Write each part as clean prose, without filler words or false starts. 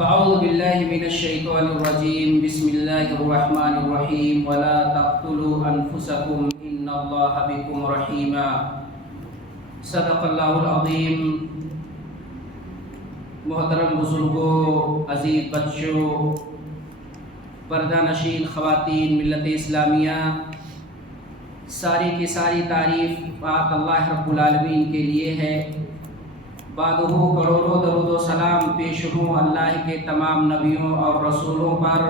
فأعوذ بالله من الشيطان الرجيم بسم الله الرحمن الرحيم ولا تقتلوا أنفسكم إن الله بكم رحيما صدق اللہ العظیم۔ محترم بزرگوں، عزیز بچوں، پردہ نشین خواتین، ملت اسلامیہ، ساری کی ساری تعریف پاک اللہ رب العالمین کے لیے ہے۔ بعدہ کروڑوں درود و سلام پیش ہوں اللہ کے تمام نبیوں اور رسولوں پر،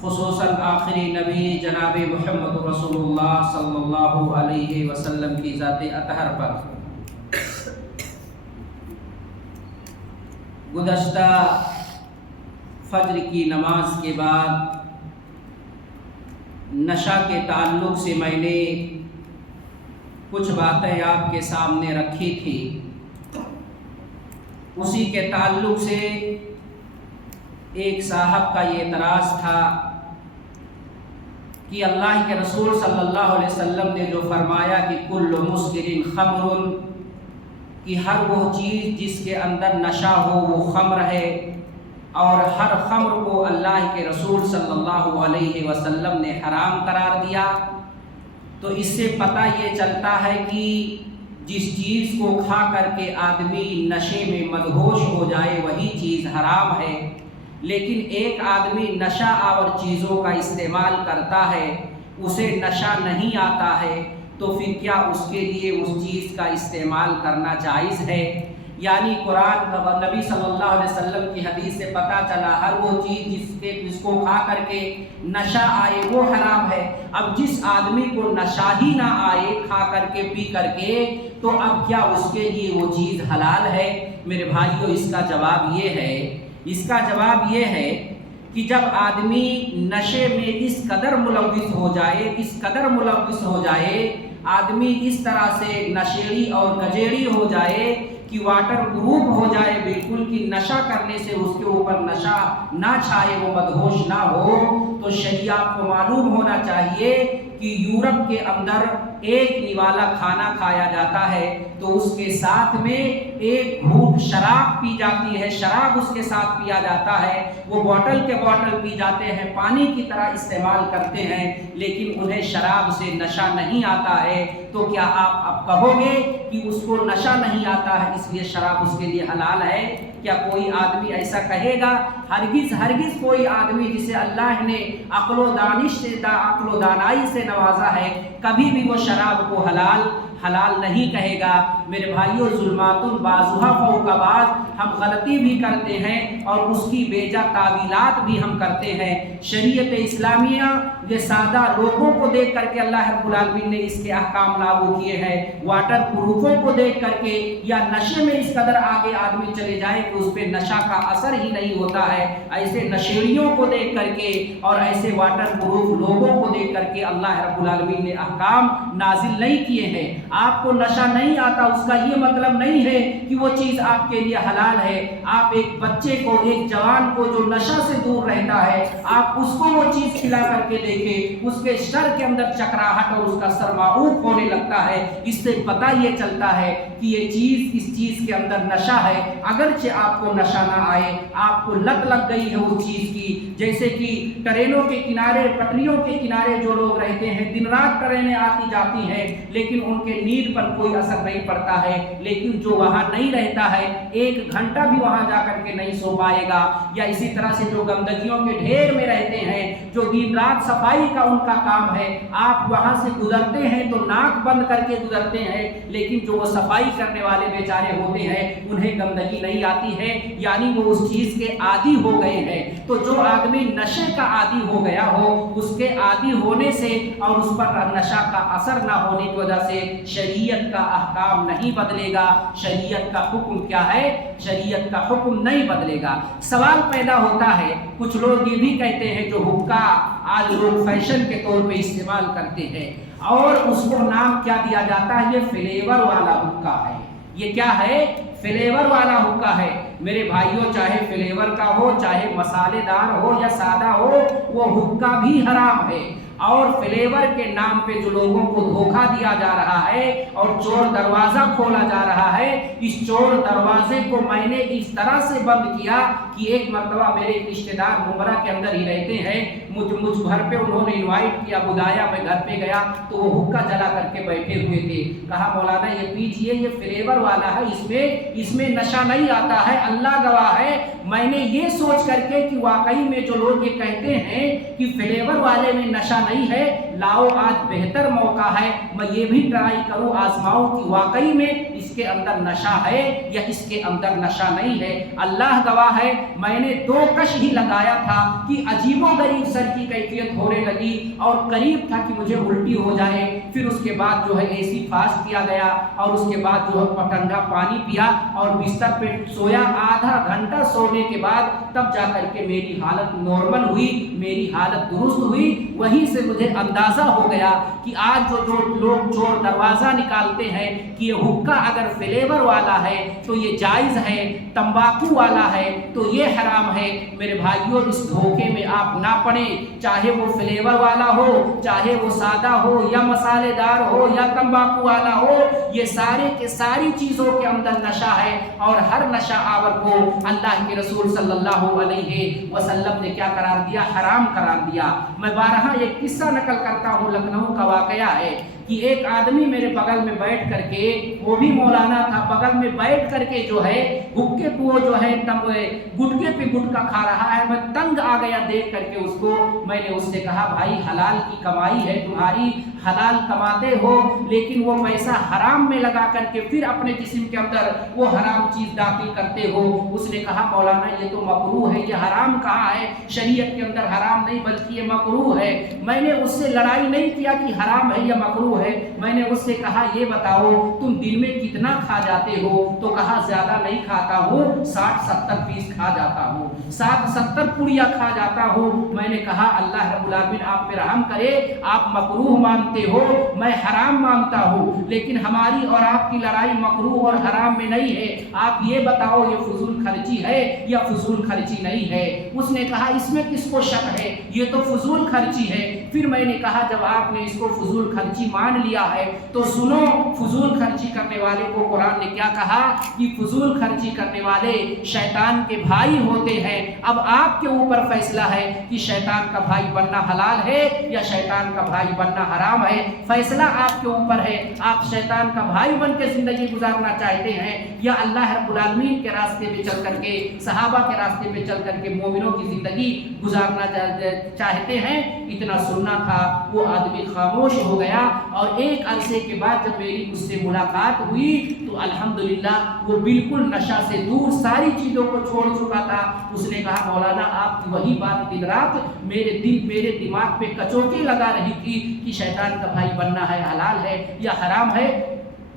خصوصاً آخری نبی جناب محمد رسول اللہ صلی اللہ علیہ وسلم کی ذات اطہر پر۔ گزشتہ فجر کی نماز کے بعد نشہ کے تعلق سے میں نے کچھ باتیں آپ کے سامنے رکھی تھی۔ اسی کے تعلق سے ایک صاحب کا یہ اعتراض تھا کہ اللہ کے رسول صلی اللہ علیہ وسلم نے جو فرمایا کہ کل مسکر خمر، کہ ہر وہ چیز جس کے اندر نشہ ہو وہ خمر ہے، اور ہر خمر کو اللہ کے رسول صلی اللہ علیہ وسلم نے حرام قرار دیا۔ تو اس سے پتہ یہ چلتا ہے کہ جس چیز کو کھا کر کے آدمی نشے میں مدہوش ہو جائے وہی چیز حرام ہے، لیکن ایک آدمی نشہ آور چیزوں کا استعمال کرتا ہے، اسے نشہ نہیں آتا ہے، تو پھر کیا اس کے لیے اس چیز کا استعمال کرنا جائز ہے؟ یعنی قرآن نبی صلی اللہ علیہ وسلم کی حدیث سے پتہ چلا ہر وہ چیز جس کو کھا کر کے نشہ آئے وہ حرام ہے۔ اب جس آدمی کو نشہ ہی نہ آئے کھا کر کے پی کر کے، تو اب کیا اس کے لیے وہ چیز حلال ہے؟ میرے بھائیوں، اس کا جواب یہ ہے کہ جب آدمی نشے میں اس قدر ملوث ہو جائے، آدمی اس طرح سے نشیڑی اور گجیڑی ہو جائے کہ واٹر پروف ہو جائے بالکل، کہ نشہ کرنے سے اس کے اوپر نشہ نہ چھائے، وہ مدہوش نہ ہو، تو شریعت کو معلوم ہونا چاہیے کہ یورپ کے اندر ایک نوالا کھانا کھایا جاتا ہے تو اس کے ساتھ میں ایک گھونٹ شراب پی جاتی ہے، شراب اس کے ساتھ پیا جاتا ہے، وہ بوٹل کے بوٹل پی جاتے ہیں، پانی کی طرح استعمال کرتے ہیں، لیکن انہیں شراب سے نشہ نہیں آتا ہے۔ تو کیا آپ اب کہو گے کہ اس کو نشہ نہیں آتا ہے اس لیے شراب اس کے لیے حلال ہے؟ کیا کوئی آدمی ایسا کہے گا؟ ہرگز کوئی آدمی جسے اللہ نے عقل و دانائی سے نوازا ہے، کبھی بھی وہ شراب کو حلال نہیں کہے گا۔ میرے بھائیوں، ظلمات بعضها فوق بعض، ہم غلطی بھی کرتے ہیں اور اس کی بیجا تعویلات بھی ہم کرتے ہیں۔ شریعت اسلامیہ یہ سادہ لوگوں کو دیکھ کر کے اللہ رب العالمین نے اس کے احکام لاگو کیے ہیں، واٹر پروفوں کو دیکھ کر کے یا نشے میں اس قدر آگے آدمی چلے جائے کہ اس پہ نشہ کا اثر ہی نہیں ہوتا ہے، ایسے نشیڑیوں کو دیکھ کر کے اور ایسے واٹر پروف لوگوں کو دیکھ کر کے اللہ رب العالمین نے احکام نازل نہیں کیے ہیں۔ آپ کو نشہ نہیں آتا اس کا یہ مطلب نہیں ہے کہ وہ چیز آپ کے لیے حلال ہے۔ آپ ایک بچے کو، ایک جوان کو جو نشہ سے دور رہتا ہے، آپ اس کو وہ چیز کھلا کر کے دیکھیں، اس کے سر کے اندر چکراہٹ اور اس کا سر معوق ہونے لگتا ہے۔ اس سے پتہ یہ چلتا ہے کہ یہ چیز، اس چیز کے اندر نشہ ہے، اگرچہ آپ کو نشہ نہ آئے، آپ کو لت لگ گئی ہے اس چیز کی۔ جیسے کہ ٹرینوں کے کنارے، پٹریوں کے کنارے جو لوگ رہتے ہیں، دن رات ٹرینیں آتی جاتی ہیں، لیکن ان کے نیند پر کوئی اثر نہیں پڑتا ہے، لیکن جو وہاں نہیں رہتا ہے ایک گھنٹہ بھی وہاں جا کر کے نہیں سو پائے گا۔ یا اسی طرح سے جو گندگیوں کے ڈھیر میں رہتے ہیں، جو دن رات صفائی کا ان کا کام ہے، آپ وہاں سے گزرتے ہیں تو ناک بند کر کے گزرتے ہیں، لیکن جو وہ صفائی کرنے والے بیچارے ہوتے ہیں انہیں گندگی نہیں آتی ہے، یعنی وہ اس چیز کے عادی ہو گئے ہیں۔ تو جو آدمی نشے کا عادی ہو گیا ہو، اس کے عادی ہونے سے اور اس پر نشہ کا اثر نہ ہونے کی وجہ سے شریعت کا احکام نہیں بدلے گا۔ شریعت کا حکم کیا ہے؟ شریعت کا حکم نہیں بدلے گا۔ سوال پیدا ہوتا ہے، کچھ لوگ یہ بھی کہتے ہیں جو حکا آج لوگ فیشن کے طور پہ استعمال کرتے ہیں، اور اس کو نام کیا دیا جاتا ہے؟ یہ فلیور والا حکا ہے۔ یہ کیا ہے؟ فلیور والا حکا ہے۔ میرے بھائیوں، چاہے فلیور کا ہو، چاہے مسالے دار ہو یا سادہ ہو، وہ حکا بھی حرام ہے۔ اور فلیور کے نام پہ جو لوگوں کو دھوکہ دیا جا رہا ہے اور چور دروازہ کھولا جا رہا ہے، اس چور دروازے کو میں نے اس طرح سے بند کیا کہ ایک مرتبہ میرے رشتے دار ممبرا کے اندر ہی رہتے ہیں، مجھ گھر پہ انہوں نے انوائٹ کیا، بلایا، میں گھر پہ گیا تو وہ حقہ جلا کر کے بیٹھے ہوئے تھے۔ کہا مولانا یہ پیجئے، یہ فلیور والا ہے، اس میں نشہ نہیں آتا ہے، اللہ گواہ ہے میں نے یہ سوچ کر کے کہ واقعی میں جو لوگ یہ کہتے ہیں کہ فلیور والے میں نشہ نہیں ہے، لاؤ آج بہتر موقع ہے میں یہ بھی ٹرائی کروں، آزماؤں کہ واقعی میں اس کے اندر نشہ ہے یا اس کے اندر نشہ نہیں ہے۔ اللہ گواہ ہے میں نے 2 کش ہی لگایا تھا کہ عجیب و غریب سر کی کیفیت ہونے لگی اور قریب تھا کہ مجھے الٹی ہو جائے۔ پھر اس کے بعد جو ہے اے سی فاسٹ کیا گیا اور اس کے بعد جو ہے ٹھنڈا پانی پیا اور بستر پہ سویا، آدھا گھنٹہ سونے کے بعد تب جا کر کے میری حالت نارمل ہوئی، میری حالت درست ہوئی۔ وہیں سے مجھے اندازہ ہو گیا کہ آج جو لوگ چور دروازہ نکالتے ہیں کہ یہ حقہ اگر فلیور والا ہے تو یہ جائز ہے، تمباکو والا ہے تو یہ حرام ہے۔ میرے بھائیوں اس دھوکے میں آپ نہ پڑیں، چاہے وہ فلیور والا ہو، چاہے وہ سادہ ہو یا مسالے دار ہو یا تمباکو والا ہو، یہ سارے کے ساری چیزوں کے اندر نشہ ہے اور ہر نشہ آور کو اللہ کے رسول صلی اللہ علیہ وسلم نے کیا قرار دیا؟ حرام قرار دیا۔ میں بارہا ایک قصہ نقل کرتا ہوں، لکھنؤ کا واقعہ ہے کہ ایک آدمی میرے بغل میں بیٹھ کر کے، وہ بھی مولانا تھا، بغل میں بیٹھ کر کے جو ہے حقے کو جو ہے گٹکے پہ گٹکا کھا رہا ہے۔ میں تنگ آ گیا دیکھ کر کے اس کو، میں نے اس سے کہا بھائی حلال کی کمائی ہے تمہاری، حلال کماتے ہو لیکن وہ پیسہ حرام میں لگا کر کے پھر اپنے جسم کے اندر وہ حرام چیز داخل کرتے ہو۔ اس نے کہا مولانا یہ تو مکروہ ہے، یہ حرام کہاں ہے؟ شریعت کے اندر حرام نہیں بلکہ یہ مکروہ ہے۔ میں نے اس سے لڑائی نہیں کیا کہ حرام ہے یا مکروہ ہے، میں نے اس سے کہا یہ بتاؤ تم دن میں کتنا کھا جاتے ہو؟ تو کہا زیادہ نہیں کھاتا ہوں، 60-70 پیس کھا جاتا ہوں، 60-70 پڑیا کھا جاتا ہوں۔ میں نے کہا اللہ رب العالمین آپ پہ رحم کرے، آپ مکروہ مانتے ہو، میں حرام مانتا ہوں، لیکن ہماری اور آپ کی لڑائی مکروہ اور حرام میں نہیں ہے۔ آپ یہ بتاؤ یہ فضول خرچی ہے یا فضول خرچی نہیں ہے؟ اس نے کہا اس میں کس کو شک ہے، یہ تو فضول خرچی ہے۔ پھر میں نے کہا جب آپ نے اس کو فضول خرچی مان لیا ہے تو سنو، فضول خرچی کرنے والے کو قرآن نے کیا کہا کہ فضول خرچی کرنے والے شیطان کے بھائی ہوتے ہیں۔ اب آپ کے اوپر فیصلہ ہے کہ شیطان کا بھائی بننا حلال ہے یا شیطان کا بھائی بننا حرام ہے، فیصلہ آپ کے اوپر ہے۔ آپ شیطان کا بھائی بن کے زندگی گزارنا چاہتے ہیں یا اللہ رب العالمین کے راستے پہ چل کر کے، صحابہ کے راستے پہ چل کر کے مومنوں کی زندگی گزارنا چاہتے ہیں؟ اتنا سننا تھا۔ وہ آدمی خاموش ہو گیا اور ایک عرصے کے بعد جب میری اس سے ملاقات ہوئی تو الحمدللہ وہ بالکل نشہ سے دور ساری چیزوں کو چھوڑ چکا تھا۔ اس نے کہا مولانا آپ کی وہی بات دن رات میرے دماغ پہ کچوٹی لگا رہی تھی کہ شیطان کا بھائی بننا ہے حلال ہے یا حرام ہے،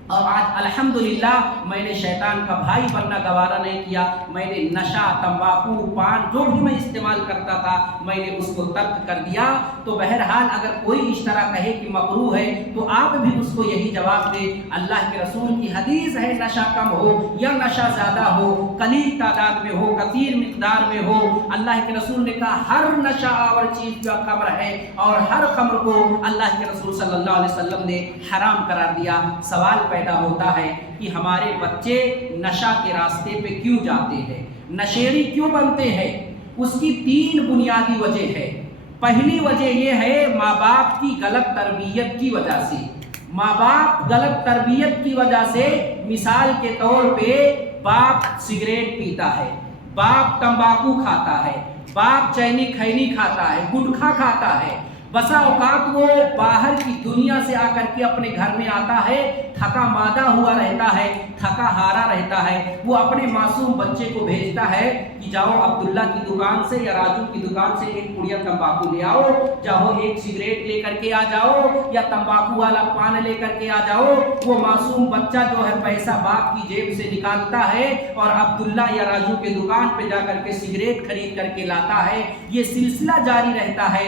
اور آج الحمدللہ میں نے شیطان کا بھائی بننا گوارا نہیں کیا۔ میں نے نشہ، تمباکو، پان جو بھی میں استعمال کرتا تھا میں نے اس کو ترک کر دیا۔ تو بہرحال اگر کوئی اس طرح کہے کہ مکروہ ہے تو آپ بھی اس کو یہی جواب دیں، اللہ کے رسول کی حدیث ہے نشہ کم ہو یا نشہ زیادہ ہو، قلیل تعداد میں ہو، کثیر مقدار میں ہو، اللہ کے رسول نے کہا ہر نشہ آور چیز کا خمر ہے اور ہر خمر کو اللہ کے رسول صلی اللہ علیہ وسلم نے حرام قرار دیا۔ سوال پیدا ہوتا ہے کہ ہمارے بچے نشہ کے راستے پہ کیوں جاتے ہیں، نشیڑی کیوں بنتے ہیں؟ اس کی 3 بنیادی وجہ ہے۔ پہلی وجہ یہ ہے ماں باپ کی غلط تربیت کی وجہ سے۔ ماں باپ غلط تربیت کی وجہ سے، مثال کے طور پہ باپ سگریٹ پیتا ہے، باپ تمباکو کھاتا ہے، باپ چینی کھینی کھاتا ہے، گٹکھا کھاتا ہے۔ بسا اوقات وہ باہر کی دنیا سے آ کر کے اپنے گھر میں آتا ہے، تھکا مادہ ہوا رہتا ہے، تھکا ہارا رہتا ہے۔ وہ اپنے معصوم بچے کو بھیجتا ہے کہ جاؤ عبداللہ کی دکان سے یا راجو کی دکان سے ایک پڑیا تمباکو لے آؤ، جاؤ ایک سگریٹ لے کر کے آ جاؤ یا تمباکو والا پان لے کر کے آ جاؤ۔ وہ معصوم بچہ جو ہے پیسہ باپ کی جیب سے نکالتا ہے اور عبداللہ یا راجو کے دکان پہ جا کر کے سگریٹ خرید کر کے لاتا ہے۔ یہ سلسلہ جاری رہتا ہے۔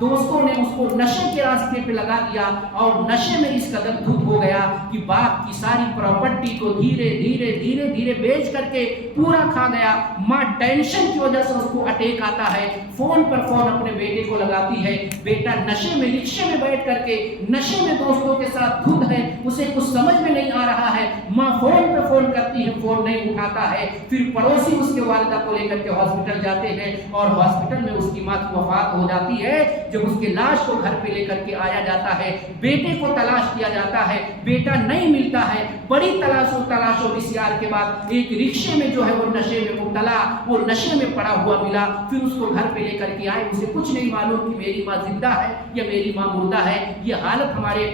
دوستوں نے اس کو نشے کے راستے پہ لگا دیا اور نشے میں اس قدر دھت ہو گیا کہ باپ کی ساری پراپرٹی کو دھیرے دھیرے بیچ کر کے پورا کھا گیا۔ ماں ٹینشن کی وجہ سے اس کو اٹیک آتا ہے، فون پر فون اپنے بیٹے کو لگاتی ہے، بیٹا نشے میں رکشے میں بیٹھ کر کے نشے میں دوستوں کے ساتھ دھت ہے، اسے کچھ سمجھ میں نہیں آ رہا ہے، ماں فون پہ فون کرتی ہے، فون نہیں اٹھاتا ہے، پھر پڑوسی اس کے والدہ کو لے کر کے ہاسپٹل جاتے ہیں اور ہاسپٹل میں اس کی ماں کی وفات ہو جاتی ہے۔ جب اس کے لاش کو گھر پہ لے کر کے آیا جاتا ہے، بیٹے کو تلاش کیا جاتا ہے، بیٹا نہیں ملتا ہے، بڑی تلاش و بسیار کے بعد ایک رکشے میں جو ہے وہ نشے میں مبتلا، وہ نشے میں پڑا ہوا ملا، پھر اس کو گھر پہ لے کر کے آئے، اسے کچھ نہیں معلوم کہ میری ماں زندہ ہے یا میری ماں مردہ ہے۔ یہ حالت ہمارے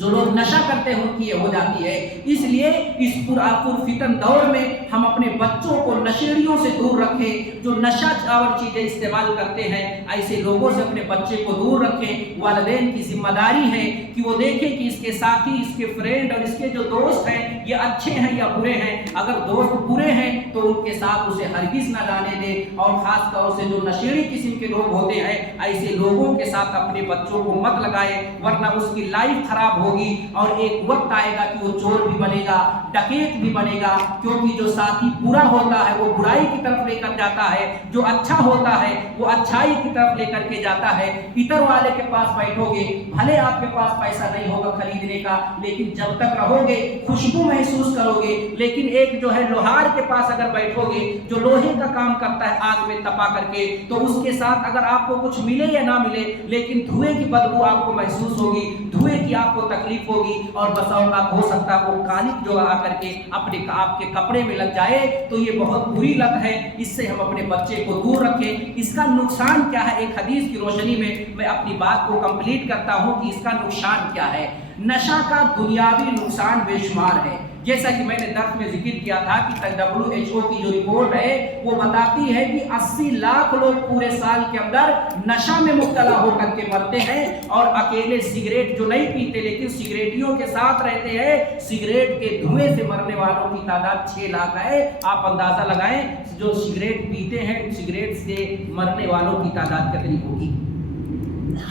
جو لوگ نشہ کرتے ہیں ان کی یہ ہو جاتی ہے۔ اس لیے اس فتن دور میں ہم اپنے بچوں کو نشیڑیوں سے دور رکھیں، جو نشہ آور چیزیں استعمال کرتے ہیں ایسے لوگوں سے اپنے بچے کو دور رکھیں۔ والدین کی ذمہ داری ہے کہ وہ دیکھیں کہ اس کے ساتھی، اس کے فرینڈ اور اس کے جو دوست ہیں یہ اچھے ہیں یا برے ہیں۔ اگر دوست برے ہیں تو ان کے ساتھ اسے ہرگز نہ جانے دیں، اور خاص طور سے جو نشیڑی قسم کے لوگ ہوتے ہیں ایسے لوگوں کے ساتھ اپنے بچوں کو مت لگائیں، ورنہ اس کی لائف خراب ہوگی اور ایک وقت آئے گا کہ وہ چور بھی بنے گا، ڈکیت بھی بنے گا، کیونکہ جو ساتھی برا ہوتا ہے وہ برائی کی طرف لے کر جاتا ہے، جو اچھا ہوتا ہے وہ اچھائی کی طرف لے کر کے جاتا ہے۔ عطر والے کے پاس بیٹھو گے، بھلے آپ کے پاس پیسہ نہیں ہوگا خریدنے کا، لیکن جب تک رہو گے خوشبو محسوس کرو گے۔ لیکن ایک جو ہے لوہار کے پاس اگر بیٹھو گے، جو لوہے کا کام کرتا ہے آگ میں تپا کر کے، تو اس کے ساتھ اگر آپ کو کچھ ملے یا نہ ملے لیکن دھوئے کی بدبو آپ کو محسوس ہوگی، دھوئے کی آپ کو تکلیف ہوگی، اور بسا اوقات ہو سکتا ہے وہ کالک جو آ کر کے آپ کے کپڑے میں لگ جائے، تو یہ بہت بری لت ہے۔ اس سے ہم اپنے بچے کو دور رکھیں۔ اس کا نقصان کیا ہے؟ ایک حدیث کی روشنی میں اپنی بات کو کمپلیٹ کرتا ہوں کہ اس کا نقصان کیا ہے۔ نشہ کا دنیاوی نقصان بے شمار ہے، جیسا کہ میں نے درس میں ذکر کیا تھا کہ WHO کی جو رپورٹ ہے وہ بتاتی ہے کہ 80 لاکھ لوگ پورے سال کے اندر نشہ میں مبتلا ہو کر کے مرتے ہیں، اور اکیلے سگریٹ جو نہیں پیتے لیکن سگریٹیوں کے ساتھ رہتے ہیں، سگریٹ کے دھوئیں سے مرنے والوں کی تعداد 6 لاکھ ہے۔ آپ اندازہ لگائیں جو سگریٹ پیتے ہیں سگریٹ سے مرنے والوں کی تعداد کتنی ہوگی۔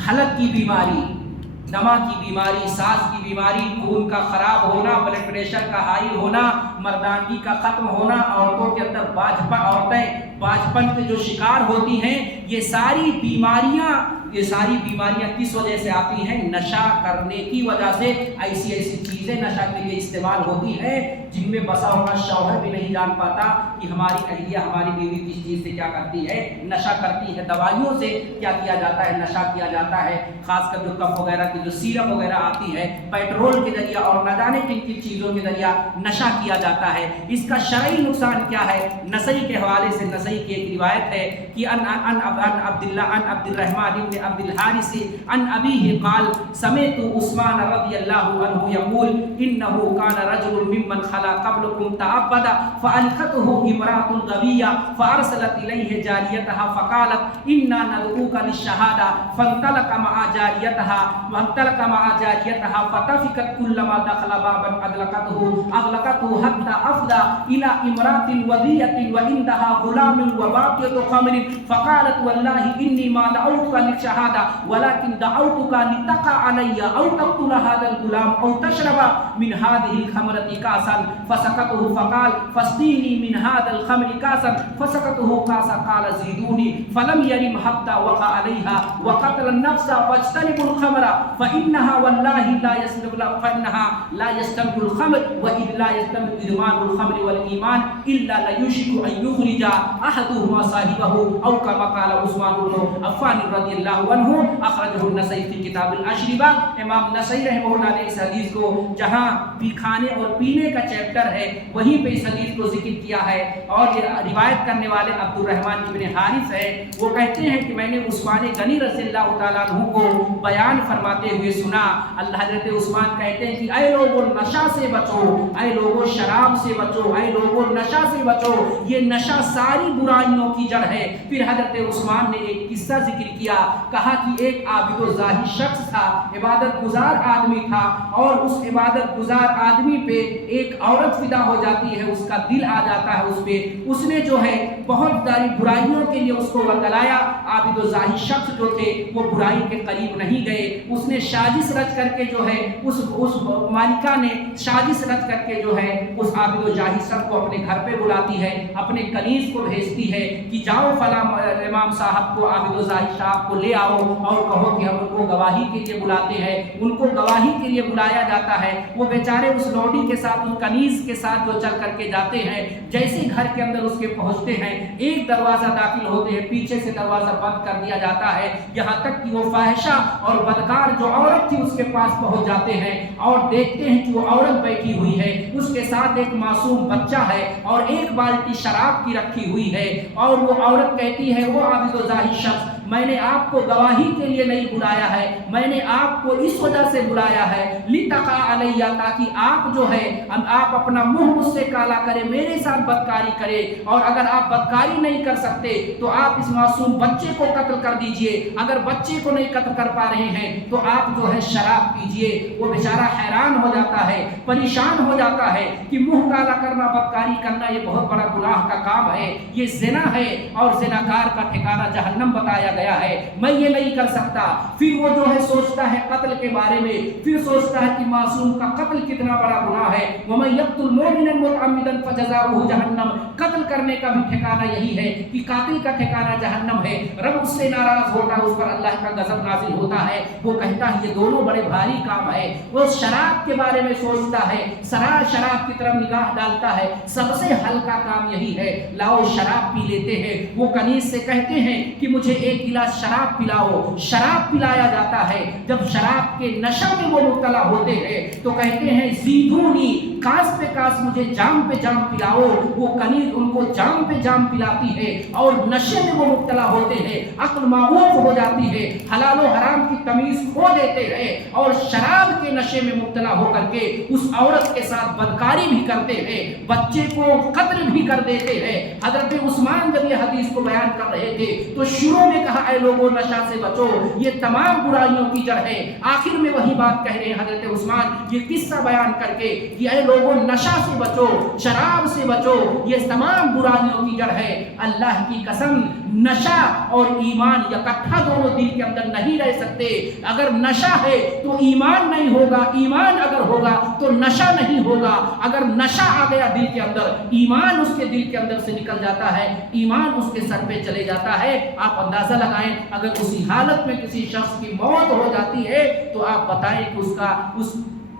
حلق کی بیماری، دما کی بیماری، سانس کی بیماری، خون کا خراب ہونا، بلڈ پریشر کا ہائی ہونا، مردانگی کا ختم ہونا، عورتوں کے اندر عورتیں باجپن کے جو شکار ہوتی ہیں، یہ ساری بیماریاں کس وجہ سے آتی ہیں؟ نشہ کرنے کی وجہ سے۔ ایسی چیزیں نشہ کے لیے استعمال ہوتی ہیں جن میں بسا اوقات شوہر بھی نہیں جان پاتا کہ ہماری اہلیہ، ہماری بیوی کس چیز سے کیا کرتی ہے، نشہ کرتی ہے۔ دوائیوں سے کیا کیا جاتا ہے؟ نشہ کیا جاتا ہے۔ خاص کر جو کف وغیرہ کی جو سیرپ وغیرہ آتی ہے، پیٹرول کے ذریعہ اور نہ جانے کن کن چیزوں کے ذریعہ نشہ کیا جاتا ہے۔ اس کا شرعی نقصان کیا ہے؟ نسائی کے حوالے سے، نسائی کی ایک روایت ہے کہ عن عبد الرحمن بن عبد الحارث عن ابیہ قال سمعت عثمان رضی اللہ عنہ یقول انه كان رجل ممن خلا قبلكم تعبد فالقته امرأة غبية فارسلت اليه جاريتها فقالت انا ندعوك للشهادة فانطلق مع جاريتها فتفكت كلما دخل بابا اغلقته حتى افضى الى امرأة وذية وعندها غلام وباقية خمر فقالت والله اني ما دعوتك للشهادة ولكن دعوتك لتقع علي او تقتل هذا الغلام او تشرب من هذه الخمرة كاسا فسقطه فقال فاسقيني من هذا الخمر كاسا فسقطه كاسا قال زيدوني فلم يرم حتى وقع عليها وقتل النفس واجتنبوا الخمر فإنها والله لا يستمر الخمر وإذ لا يستمر إدمان الخمر والإيمان إلا ليشك أن يخرج أحدهما صاحبه أو كما قال عثمان بن عفان رضی اللہ عنہ اخرجہ النسائی فی کتاب الاشربہ۔ امام نسائی رحمہ اللہ نے اس حدیث کو جہاں کھانے اور پینے کا چیپٹر ہے وہیں پہ اس حدیث کو ذکر کیا ہے، اور یہ روایت کرنے والے عبد الرحمن بن حارث ہے۔ وہ کہتے ہیں کہ میں نے عثمان غنی رضی اللہ تعالیٰ عنہ کو بیان فرماتے ہوئے سنا۔ اللہ حضرت عثمان کہتے ہیں کہ اے لوگوں نشہ سے بچو، اے لوگوں شراب سے بچو، اے لوگوں نشہ سے بچو، یہ نشہ ساری برائیوں کی جڑ ہے۔ پھر حضرت عثمان نے ایک قصہ ذکر کیا کہا کہ ایک عابد و زاہد شخص تھا، عبادت گزار آدمی تھا، اور اس عبادت گزار آدمی پہ ایک عورت فدا ہو جاتی ہے، اس کا دل آ جاتا ہے اس پہ، اس نے جو ہے بہت ساری برائیوں کے لیے اس کو ورگلایا۔ عابد و زاہد شخص جو تھے وہ برائی کے قریب نہیں گئے، اس نے سازش رچ کر کے جو ہے اس مالکہ نے سازش رچ کر کے جو ہے اس عابد و زاہد شخص کو اپنے گھر پہ بلاتی ہے، اپنے کنیز کو بھیجتی ہے کہ جاؤ فلاں امام صاحب کو، عابد و زاہد صاحب کو لے آؤ اور کہو کہ ہم ان کو گواہی کے لیے بلاتے ہیں۔ ان کو گواہی کے لیے بلایا جاتا ہے، وہ بیچارے اس لوڈی کے ساتھ، اس کنیز کے ساتھ جو چل کر کے جاتے ہیں، جیسے گھر کے اندر اس کے پہنچتے ہیں، ایک دروازہ داخل ہوتے ہیں، پیچھے سے دروازہ بند کر دیا جاتا ہے، یہاں تک کہ وہ فاحشہ اور بدکار جو عورت تھی اس کے پاس پہنچ جاتے ہیں اور دیکھتے ہیں کہ وہ عورت بیٹھی ہوئی ہے، اس کے ساتھ ایک معصوم بچہ ہے اور ایک بالٹی شراب کی رکھی ہوئی ہے، اور وہ عورت کہتی ہے، وہ عابد و زاہد شخص، میں نے آپ کو گواہی کے لیے نہیں بلایا ہے، میں نے آپ کو اس وجہ سے بلایا ہے لتقا علیہ، تاکہ آپ جو ہے آپ اپنا منہ مجھ سے کالا کرے، میرے ساتھ بدکاری کرے، اور اگر آپ بدکاری نہیں کر سکتے تو آپ اس معصوم بچے کو قتل کر دیجئے، اگر بچے کو نہیں قتل کر پا رہے ہیں تو آپ جو ہے شراب پیجئے۔ وہ بیچارہ حیران ہو جاتا ہے، پریشان ہو جاتا ہے کہ منہ کالا کرنا، بدکاری کرنا یہ بہت بڑا گناہ کا کام ہے، یہ زنا ہے، اور زناکار کا ٹھکانہ جہنم بتایا گیا ہے، میں یہ نہیں کر سکتا۔ پھر وہ جو ہے سوچتا ہے قتل کے بارے میں، پھر سوچتا ہے کہ معصوم کا قتل کتنا بڑا گناہ ہے، وَمَن يَقْتُلْ مُؤْمِنًا مُتَعَمِّدًا فَجَزَاؤُهُ جَهَنَّمُ، قتل کرنے کا بھی ٹھکانہ یہی ہے کہ قاتل کا ٹھکانہ جہنم ہے۔ رب اس سے ناراض ہوتا ہے، اس پر اللہ کا غضب نازل ہوتا ہے، وہ کہتا ہے یہ دونوں بڑے بھاری کام ہے۔ وہ شراب کے بارے میں سوچتا ہے، شراب کی طرف نگاہ ڈالتا ہے، سب سے ہلکا کام یہی ہے، لاؤ شراب پی لیتے ہیں۔ وہ کنیز سے کہتے ہیں کہ مجھے ایک گلاس شراب پلاؤ، شراب پلایا جاتا ہے۔ جب شراب کے نشہ میں وہ مبتلا ہوتے ہیں تو کہتے ہیں زیدونی، کاس پہ کاس مجھے جام پہ جام پلاؤ۔ وہ کنیز ان کو جام پہ جام پلاتی ہے اور نشے میں وہ مبتلا ہوتے ہیں، عقل معوف ہو جاتی ہے، حلال و حرام کی تمیز کھو دیتے ہیں، اور شراب کے نشے میں مبتلا ہو کر کے اس عورت کے ساتھ بدکاری بھی کرتے ہیں، بچے کو قتل بھی کر دیتے ہیں۔ حضرت عثمان جب یہ حدیث کو بیان کر رہے تھے تو شروع میں کہا اے لوگوں نشہ سے بچو، یہ تمام برائیوں کی جڑ ہے۔ آخر میں وہی بات کہہ رہے ہیں حضرت عثمان یہ قصہ بیان کر کے کہ اے لوگوں نشہ سے بچو، شراب سے بچو، یہ تمام برائیوں کی جڑ ہے۔ اللہ کی قسم نشہ اور ایمان اکٹھا دونوں دل کے اندر نہیں رہ سکتے۔ اگر نشہ ہے تو ایمان نہیں ہوگا، ایمان اگر ہوگا تو نشہ نہیں ہوگا۔ اگر نشہ آ گیا دل کے اندر، ایمان اس کے دل کے اندر سے نکل جاتا ہے، ایمان اس کے سر پہ چلے جاتا ہے۔ آپ اندازہ لگائیں اگر اسی حالت میں کسی شخص کی موت ہو جاتی ہے تو آپ بتائیں کہ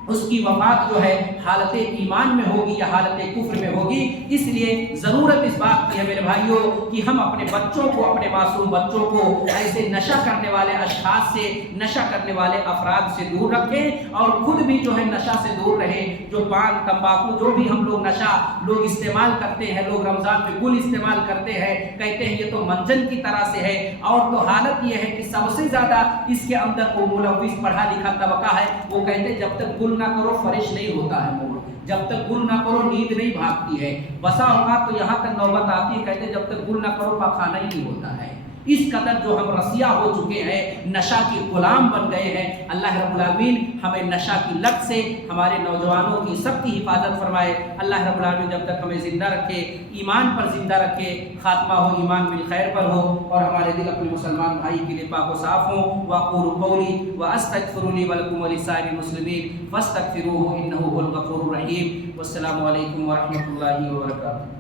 اس کی وفات جو ہے حالت ایمان میں ہوگی یا حالت کفر میں ہوگی۔ اس لیے ضرورت اس بات کی ہے میرے بھائیوں کہ ہم اپنے بچوں کو، اپنے معصوم بچوں کو ایسے نشہ کرنے والے اشخاص سے، نشہ کرنے والے افراد سے دور رکھیں، اور خود بھی جو ہے نشہ سے دور رہیں۔ جو پان تمباکو جو بھی ہم لوگ نشہ لوگ استعمال کرتے ہیں، لوگ رمضان میں گل استعمال کرتے ہیں، کہتے ہیں یہ تو منجن کی طرح سے ہے، اور تو حالت یہ ہے کہ سب سے زیادہ اس کے اندر وہ ملوث پڑھا لکھا طبقہ ہے، وہ کہتے ہیں جب تک گل نہ کرو فرش نہیں ہوتا ہے موڑ، جب تک گل نہ کرو نیند نہیں بھاگتی ہے۔ بسا اوقات تو یہاں تک نوبت آتی ہے، کہتے ہیں جب تک گل نہ کرو پاخانہ ہی نہیں ہوتا ہے۔ اس قدر جو ہم رسیہ ہو چکے ہیں، نشہ کے غلام بن گئے ہیں۔ اللہ رب العالمین ہمیں نشہ کی لت سے، ہمارے نوجوانوں کی سب کی حفاظت فرمائے۔ اللہ رب العالمین جب تک ہمیں زندہ رکھے، ایمان پر زندہ رکھے، خاتمہ ہو ایمان بالخیر پر ہو، اور ہمارے دل اپنے مسلمان بھائی کے لیے پاک و صاف ہوں۔ واقول قولی واستغفر لی ولکم ولسائر المسلمین فاستغفروہ انہ هو الغفور الرحیم۔ والسلام علیکم ورحمۃ اللہ وبرکاتہ۔